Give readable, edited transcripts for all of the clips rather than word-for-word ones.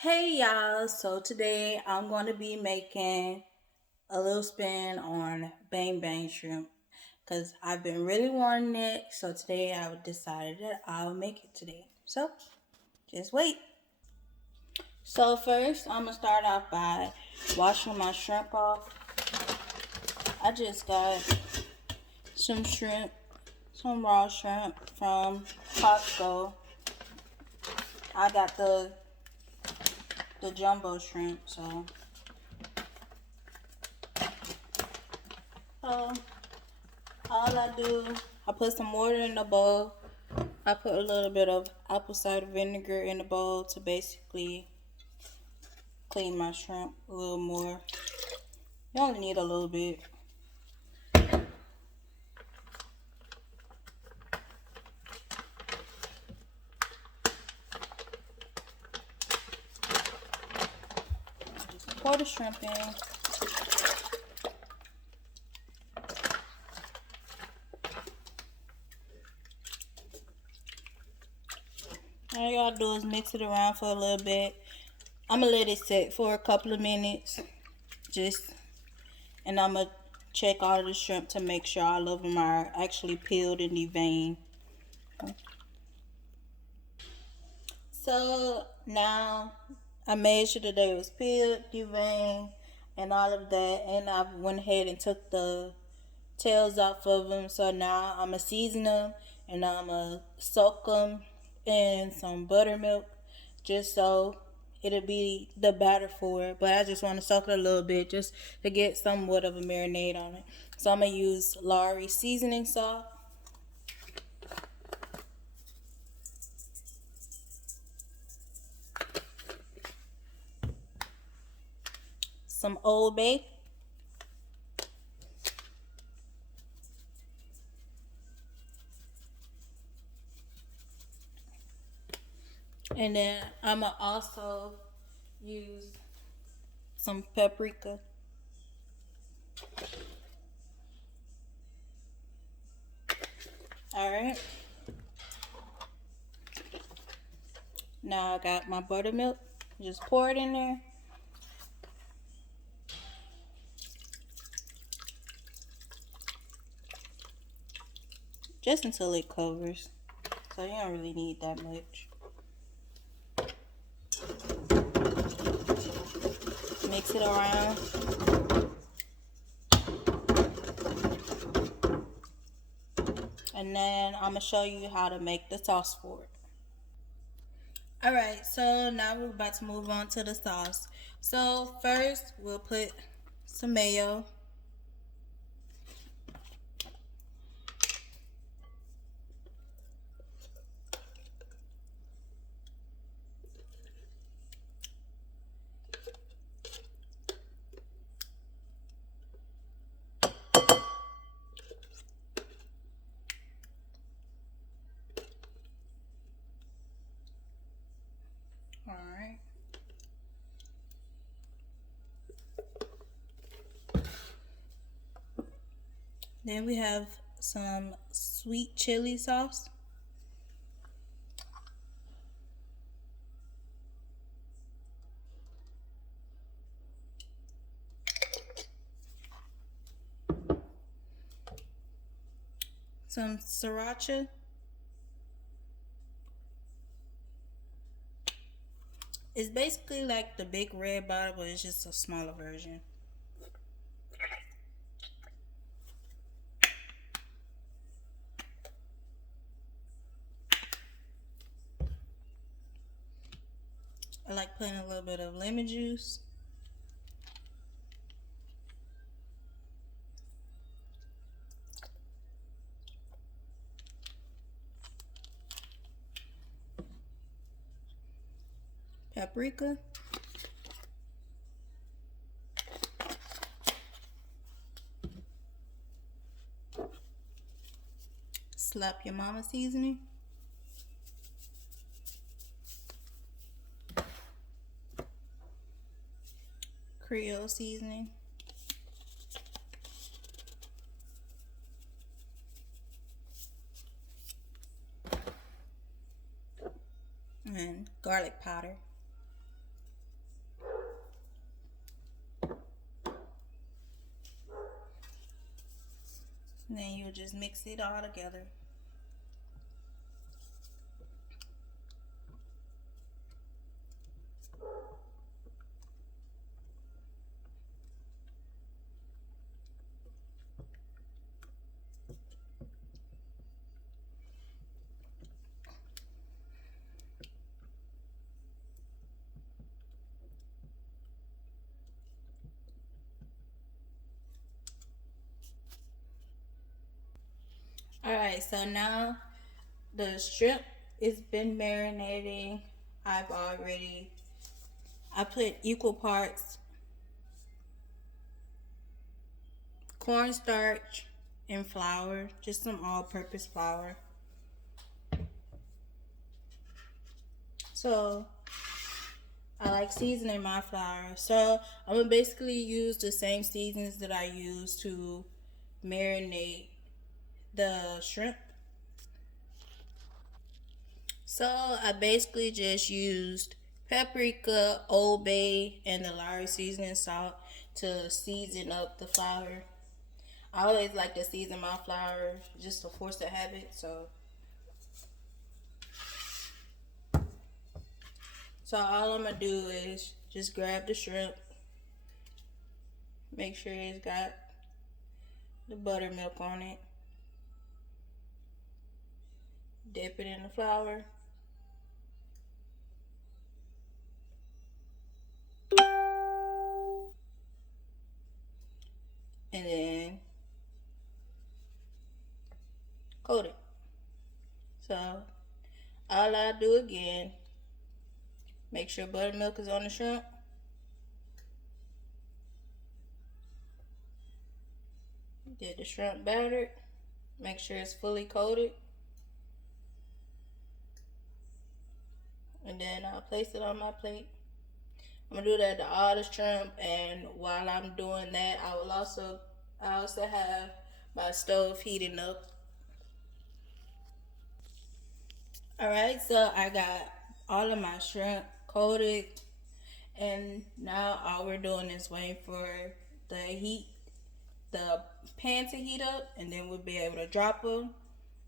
Hey y'all, so today I'm going to be making a little spin on Bang Bang Shrimp because I've been really wanting it. So today I decided that I'll make it today. So just wait. So first I'm going to start off by washing my shrimp off. I just got some shrimp, some raw shrimp from Costco. I got the jumbo shrimp, so all I do, I put some water in the bowl. I put a little bit of apple cider vinegar in the bowl to basically clean my shrimp a little more. You only need a little bit. Just pour the shrimp in. All you gotta do is mix it around for a little bit. I'm gonna let it sit for a couple of minutes. And I'm gonna check all of the shrimp to make sure all of them are actually peeled and deveined. So now I made sure that they was peeled, deveined, and all of that. And I went ahead and took the tails off of them. So now I'm gonna season them and I'm gonna soak them in some buttermilk just so it'll be the batter for it. But I just want to soak it a little bit just to get somewhat of a marinade on it. So I'm gonna use Lawry seasoning salt, some Old Bay, and then I'm gonna also use some paprika. All right. Now I got my buttermilk. Just pour it in there. Just until it covers. So you don't really need that much. Mix it around. And then I'm going to show you how to make the sauce for it. Alright, so now we're about to move on to the sauce. So first we'll put some mayo. Alright. Then we have some sweet chili sauce. Some sriracha. It's basically like the big red bottle, but it's just a smaller version. I like putting a little bit of lemon juice. Paprika. Slap your mama seasoning. Creole seasoning. And garlic powder. then you just mix it all together. Alright, so now the shrimp has been marinating. I put equal parts cornstarch and flour, just some all-purpose flour. So I like seasoning my flour. So I'm gonna basically use the same seasonings that I use to marinate the shrimp. So I basically just used paprika, Old Bay, and the Lawry seasoning salt to season up the flour. I always like to season my flour just to force a habit. So all I'm gonna do is just grab the shrimp, make sure it's got the buttermilk on it, dip it in the flour, and then coat it. So all I do again, make sure buttermilk is on the shrimp. Get the shrimp battered. Make sure it's fully coated. And then I'll place it on my plate. I'm gonna do that to all the shrimp, and while I'm doing that, I also have my stove heating up. Alright, so I got all of my shrimp coated, and now all we're doing is waiting for the pan to heat up, and then we'll be able to drop them.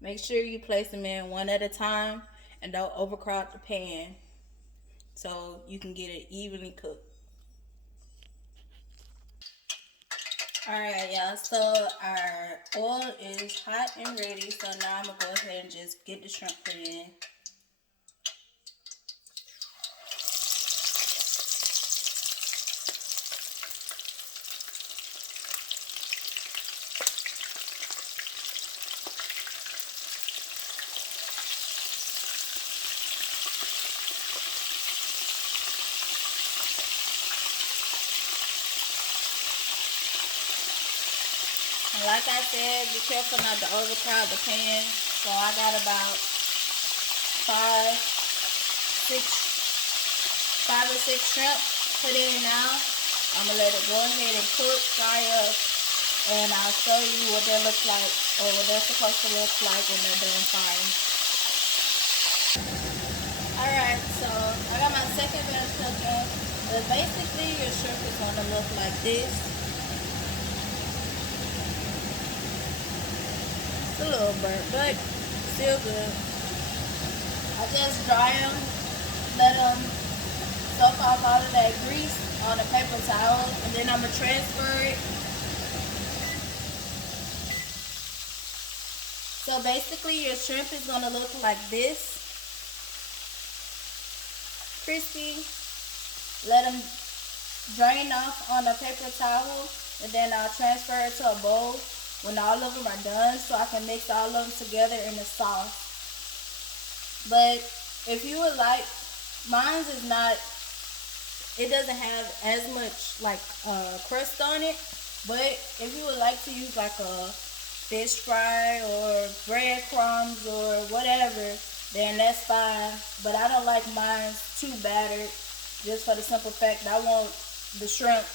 Make sure you place them in one at a time and don't overcrowd the pan so you can get it evenly cooked. Alright, y'all, so our oil is hot and ready, so now I'm gonna go ahead and just get the shrimp put in. And like I said, be careful not to overcrowd the pan. So I got about five or six shrimp put in now. I'm gonna let it go ahead and cook, fry up, and I'll show you what they look like, or what they're supposed to look like when they're done frying. Alright, so I got my second batch cooking. But basically your shrimp is gonna look like this. A little burnt, but still good. I just dry them, let them soak off all of that grease on a paper towel, and then I'm gonna transfer it. So basically your shrimp is gonna look like this. Crispy. Let them drain off on a paper towel, and then I'll transfer it to a bowl when all of them are done, so I can mix all of them together in the sauce. But if you would like, mine is not, it doesn't have as much like crust on it, but if you would like to use like a fish fry or breadcrumbs or whatever, then that's fine. But I don't like mine too battered, just for the simple fact that I want the shrimp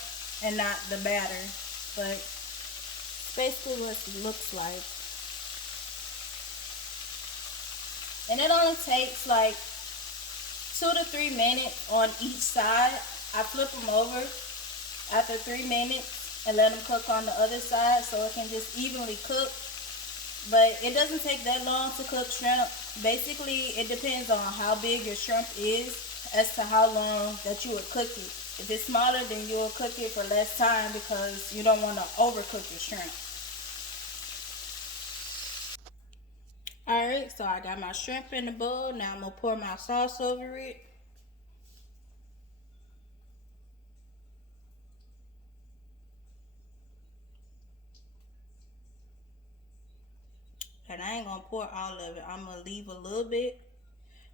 and not the batter. But basically what it looks like. And it only takes like 2 to 3 minutes on each side. I flip them over after 3 minutes and let them cook on the other side so it can just evenly cook. But it doesn't take that long to cook shrimp. Basically, it depends on how big your shrimp is as to how long that you would cook it. If it's smaller, then you'll cook it for less time because you don't want to overcook your shrimp. Alright, so I got my shrimp in the bowl. Now I'm going to pour my sauce over it. And I ain't going to pour all of it. I'm going to leave a little bit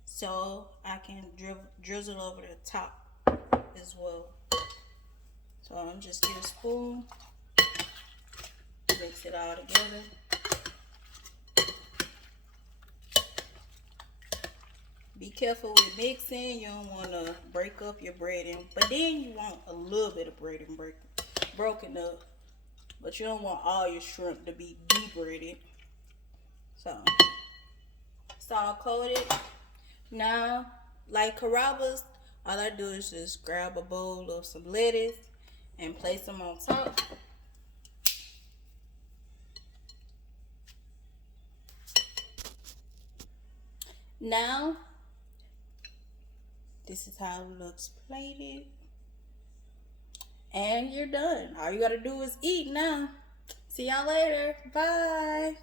so I can drizzle over the top as well. So I'm just get a spoon, mix it all together. Be careful with mixing. You don't want to break up your breading, but then you want a little bit of breading broken up. But you don't want all your shrimp to be de-breaded. So it's all coated. Now, like Carrabba's, all I do is just grab a bowl of some lettuce and place them on top. Now, this is how it looks plated. And you're done. All you gotta do is eat now. See y'all later. Bye.